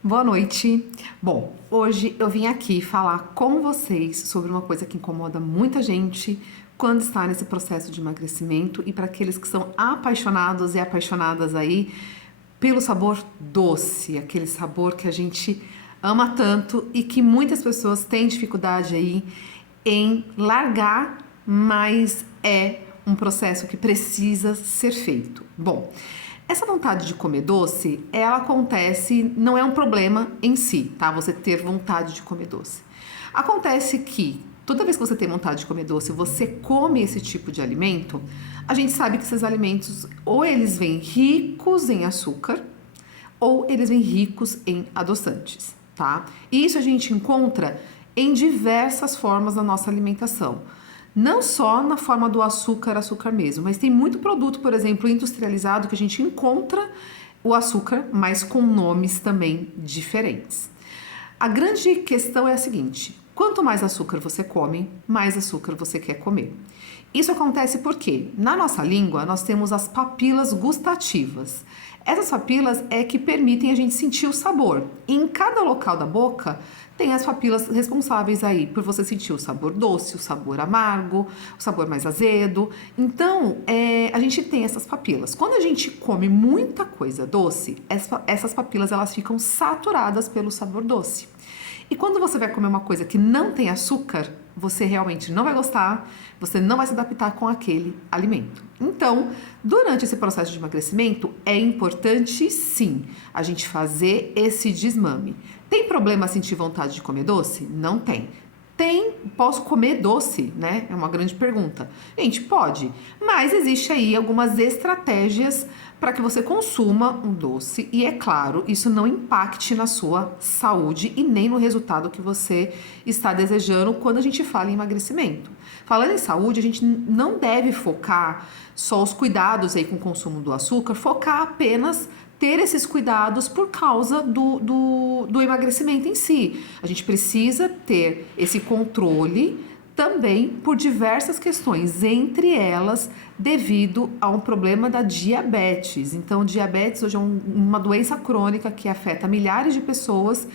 Boa noite. Bom, hoje eu vim aqui falar com vocês sobre uma coisa que incomoda muita gente quando está nesse processo de emagrecimento e para aqueles que são apaixonados e apaixonadas aí pelo sabor doce, aquele sabor que a gente ama tanto e que muitas pessoas têm dificuldade aí em largar, mas é um processo que precisa ser feito. Bom, essa vontade de comer doce, ela acontece, não é um problema em si, tá? Você ter vontade de comer doce. Acontece que toda vez que você tem vontade de comer doce, você come esse tipo de alimento, a gente sabe que esses alimentos ou eles vêm ricos em açúcar ou eles vêm ricos em adoçantes, tá? E isso a gente encontra em diversas formas na nossa alimentação. Não só na forma do açúcar mesmo, mas tem muito produto, por exemplo, industrializado que a gente encontra o açúcar, mas com nomes também diferentes. A grande questão é a seguinte: quanto mais açúcar você come, mais açúcar você quer comer. Isso acontece porque na nossa língua nós temos as papilas gustativas. Essas papilas é que permitem a gente sentir o sabor. E em cada local da boca tem as papilas responsáveis aí por você sentir o sabor doce, o sabor amargo, o sabor mais azedo. Então, a gente tem essas papilas. Quando a gente come muita coisa doce, essas papilas elas ficam saturadas pelo sabor doce. E quando você vai comer uma coisa que não tem açúcar, você realmente não vai gostar, você não vai se adaptar com aquele alimento. Então, durante esse processo de emagrecimento, é importante sim a gente fazer esse desmame. Tem problema sentir vontade de comer doce? Não tem. Posso comer doce, né? É uma grande pergunta. Gente, pode, mas existe aí algumas estratégias para que você consuma um doce e, é claro, isso não impacte na sua saúde e nem no resultado que você está desejando quando a gente fala em emagrecimento. Falando em saúde, a gente não deve focar só os cuidados aí com o consumo do açúcar, focar apenas ter esses cuidados por causa do emagrecimento em si. A gente precisa ter esse controle também por diversas questões, entre elas devido a um problema da diabetes. Então, diabetes hoje é uma doença crônica que afeta milhares de pessoas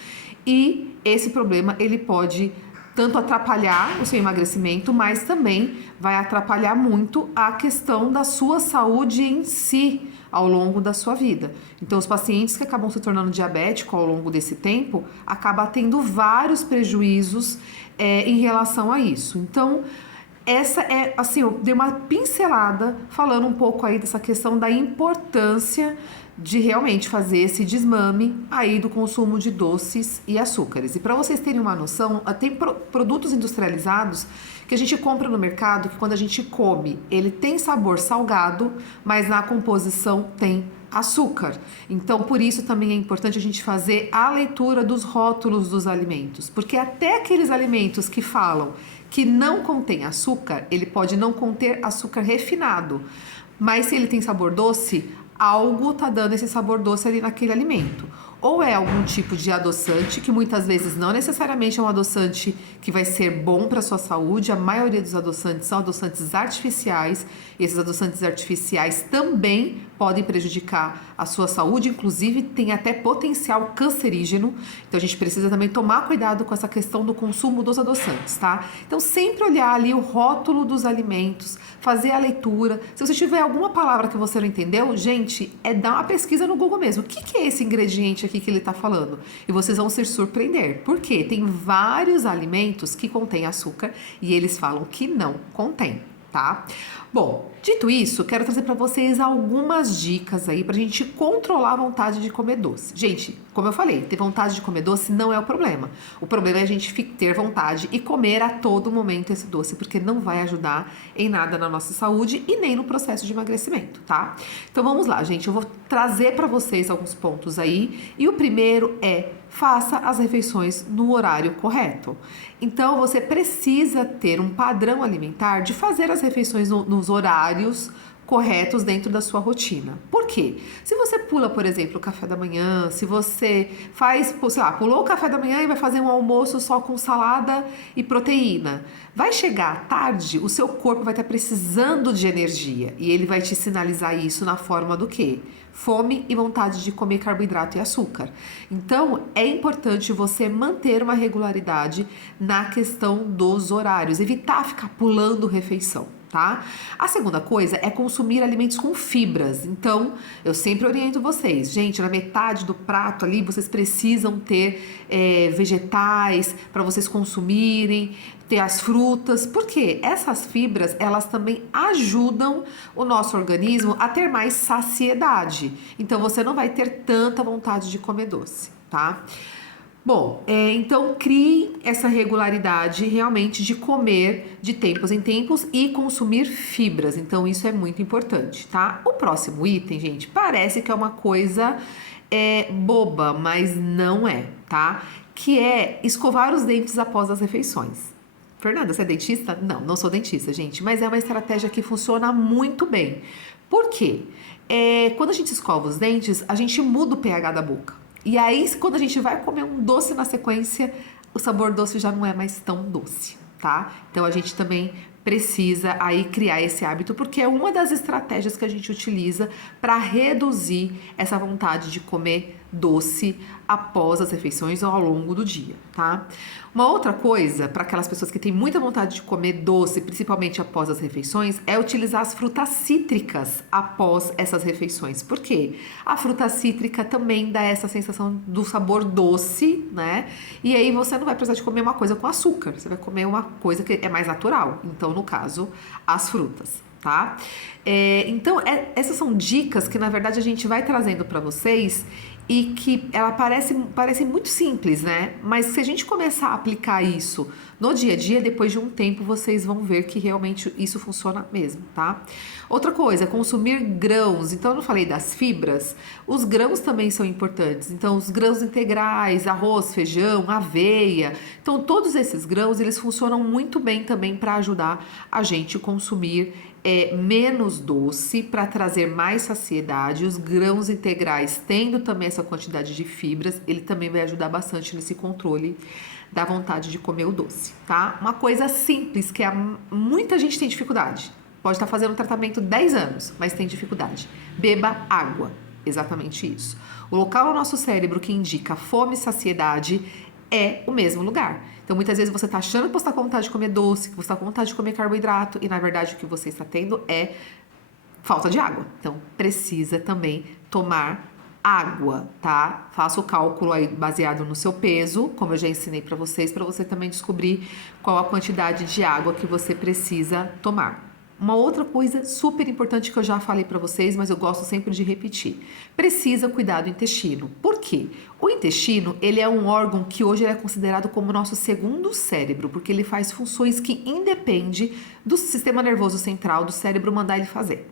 e esse problema ele pode tanto atrapalhar o seu emagrecimento, mas também vai atrapalhar muito a questão da sua saúde em si ao longo da sua vida. Então, os pacientes que acabam se tornando diabéticos ao longo desse tempo, acabam tendo vários prejuízos em relação a isso. Então, essa é, assim, eu dei uma pincelada falando um pouco aí dessa questão da importância de realmente fazer esse desmame aí do consumo de doces e açúcares. E para vocês terem uma noção, tem produtos industrializados que a gente compra no mercado que quando a gente come, ele tem sabor salgado, mas na composição tem açúcar. Então, por isso também é importante a gente fazer a leitura dos rótulos dos alimentos, porque até aqueles alimentos que falam que não contém açúcar, ele pode não conter açúcar refinado, mas se ele tem sabor doce, algo tá dando esse sabor doce ali naquele alimento. Ou é algum tipo de adoçante, que muitas vezes não necessariamente é um adoçante que vai ser bom para sua saúde. A maioria dos adoçantes são adoçantes artificiais, e esses adoçantes artificiais também podem prejudicar a sua saúde, inclusive tem até potencial cancerígeno. Então a gente precisa também tomar cuidado com essa questão do consumo dos adoçantes, tá? Então sempre olhar ali o rótulo dos alimentos, fazer a leitura. Se você tiver alguma palavra que você não entendeu, gente, dar uma pesquisa no Google mesmo. O que é esse ingrediente aqui que ele está falando? E vocês vão se surpreender. Por quê? Tem vários alimentos que contêm açúcar e eles falam que não contém, tá? Bom, dito isso, quero trazer para vocês algumas dicas aí pra gente controlar a vontade de comer doce. Gente, como eu falei, ter vontade de comer doce não é o problema. O problema é a gente ter vontade e comer a todo momento esse doce, porque não vai ajudar em nada na nossa saúde e nem no processo de emagrecimento, tá? Então vamos lá, gente, eu vou trazer para vocês alguns pontos aí, e o primeiro é: faça as refeições no horário correto. Então, você precisa ter um padrão alimentar de fazer as refeições nos horários corretos dentro da sua rotina. Por quê? Se você pula, por exemplo, o café da manhã, se você faz, sei lá, pulou o café da manhã e vai fazer um almoço só com salada e proteína, vai chegar à tarde, o seu corpo vai estar precisando de energia e ele vai te sinalizar isso na forma do quê? Fome e vontade de comer carboidrato e açúcar. Então, é importante você manter uma regularidade na questão dos horários, evitar ficar pulando refeição. Tá? A segunda coisa é consumir alimentos com fibras. Então, eu sempre oriento vocês, gente, na metade do prato ali vocês precisam ter vegetais para vocês consumirem, ter as frutas, porque essas fibras elas também ajudam o nosso organismo a ter mais saciedade. Então, você não vai ter tanta vontade de comer doce, tá? Bom, então crie essa regularidade realmente de comer de tempos em tempos e consumir fibras. Então, isso é muito importante, tá? O próximo item, gente, parece que é uma coisa boba, mas não é, tá? Que é escovar os dentes após as refeições. Fernanda, você é dentista? Não, não sou dentista, gente, mas é uma estratégia que funciona muito bem. Por quê? Quando a gente escova os dentes, a gente muda o pH da boca. E aí, quando a gente vai comer um doce na sequência, o sabor doce já não é mais tão doce, tá? Então, a gente também precisa aí criar esse hábito, porque é uma das estratégias que a gente utiliza para reduzir essa vontade de comer doce após as refeições ou ao longo do dia, tá? Uma outra coisa, para aquelas pessoas que têm muita vontade de comer doce, principalmente após as refeições, é utilizar as frutas cítricas após essas refeições. Por quê? A fruta cítrica também dá essa sensação do sabor doce, né? E aí você não vai precisar de comer uma coisa com açúcar, você vai comer uma coisa que é mais natural. Então, no caso, as frutas, tá? Então, essas são dicas que, na verdade, a gente vai trazendo para vocês e que ela parece muito simples, né? Mas se a gente começar a aplicar isso no dia a dia, depois de um tempo vocês vão ver que realmente isso funciona mesmo, tá? Outra coisa, consumir grãos. Então, eu não falei das fibras, os grãos também são importantes. Então, os grãos integrais, arroz, feijão, aveia. Então, todos esses grãos, eles funcionam muito bem também para ajudar a gente a consumir menos doce, para trazer mais saciedade. Os grãos integrais, tendo também essa quantidade de fibras, ele também vai ajudar bastante nesse controle da vontade de comer o doce, tá? Uma coisa simples que muita gente tem dificuldade. Pode estar fazendo um tratamento 10 anos, mas tem dificuldade. Beba água, exatamente isso. O local no nosso cérebro que indica fome e saciedade é o mesmo lugar. Então, muitas vezes você está achando que você está com vontade de comer doce, que você está com vontade de comer carboidrato, e na verdade o que você está tendo é falta de água. Então, precisa também tomar água, tá? Faça o cálculo aí baseado no seu peso, como eu já ensinei para você também descobrir qual a quantidade de água que você precisa tomar. Uma outra coisa super importante que eu já falei para vocês, mas eu gosto sempre de repetir. Precisa cuidar do intestino. Por quê? O intestino, ele é um órgão que hoje é considerado como o nosso segundo cérebro, porque ele faz funções que independem do sistema nervoso central, do cérebro mandar ele fazer.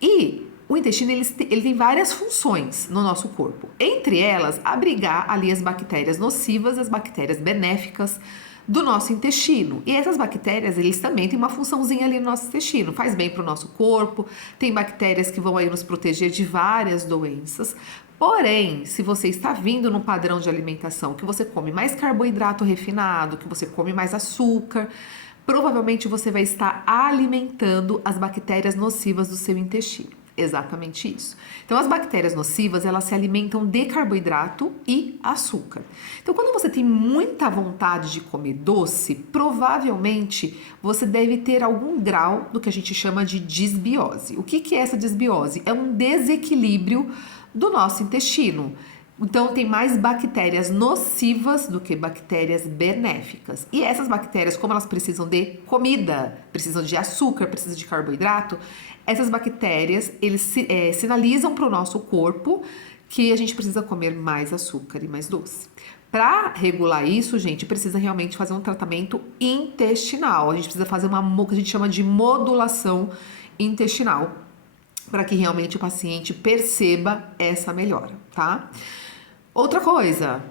E o intestino, ele tem várias funções no nosso corpo. Entre elas, abrigar ali as bactérias nocivas, as bactérias benéficas do nosso intestino. E essas bactérias, eles também têm uma funçãozinha ali no nosso intestino. Faz bem para o nosso corpo, tem bactérias que vão aí nos proteger de várias doenças. Porém, se você está vindo num padrão de alimentação que você come mais carboidrato refinado, que você come mais açúcar, provavelmente você vai estar alimentando as bactérias nocivas do seu intestino. Exatamente isso. Então, as bactérias nocivas, elas se alimentam de carboidrato e açúcar. Então, quando você tem muita vontade de comer doce, provavelmente você deve ter algum grau do que a gente chama de disbiose. O que é essa disbiose? É um desequilíbrio do nosso intestino. Então, tem mais bactérias nocivas do que bactérias benéficas. E essas bactérias, como elas precisam de comida, precisam de açúcar, precisam de carboidrato, essas bactérias, eles sinalizam para o nosso corpo que a gente precisa comer mais açúcar e mais doce. Para regular isso, gente, precisa realmente fazer um tratamento intestinal. A gente precisa fazer o que a gente chama de modulação intestinal, para que realmente o paciente perceba essa melhora, tá? Outra coisa,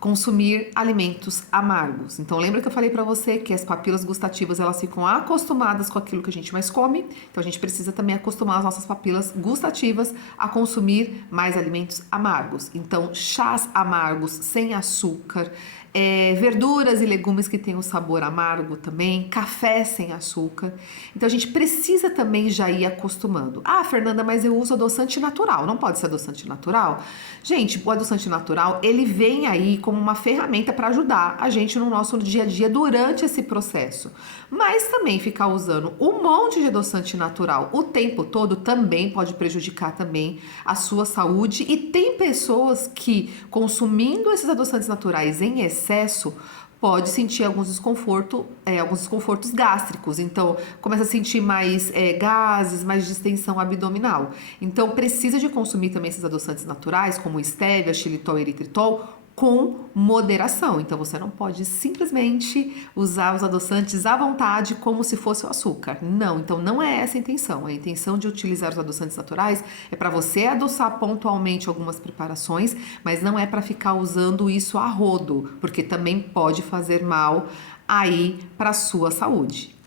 consumir alimentos amargos. Então lembra que eu falei para você que as papilas gustativas elas ficam acostumadas com aquilo que a gente mais come, então a gente precisa também acostumar as nossas papilas gustativas a consumir mais alimentos amargos. Então chás amargos sem açúcar, verduras e legumes que têm o sabor amargo também, café sem açúcar. Então a gente precisa também já ir acostumando. Ah, Fernanda, mas eu uso adoçante natural. Não pode ser adoçante natural? Gente, o adoçante natural, ele vem aí como uma ferramenta para ajudar a gente no nosso dia a dia durante esse processo. Mas também ficar usando um monte de adoçante natural o tempo todo também pode prejudicar também a sua saúde. E tem pessoas que, consumindo esses adoçantes naturais em excesso, pode sentir alguns desconfortos gástricos. Então, começa a sentir mais gases, mais distensão abdominal. Então, precisa de consumir também esses adoçantes naturais, como estévia, xilitol e eritritol, com moderação. Então, você não pode simplesmente usar os adoçantes à vontade como se fosse o açúcar. Não, então não é essa a intenção. A intenção de utilizar os adoçantes naturais é para você adoçar pontualmente algumas preparações, mas não é para ficar usando isso a rodo, porque também pode fazer mal aí para a sua saúde.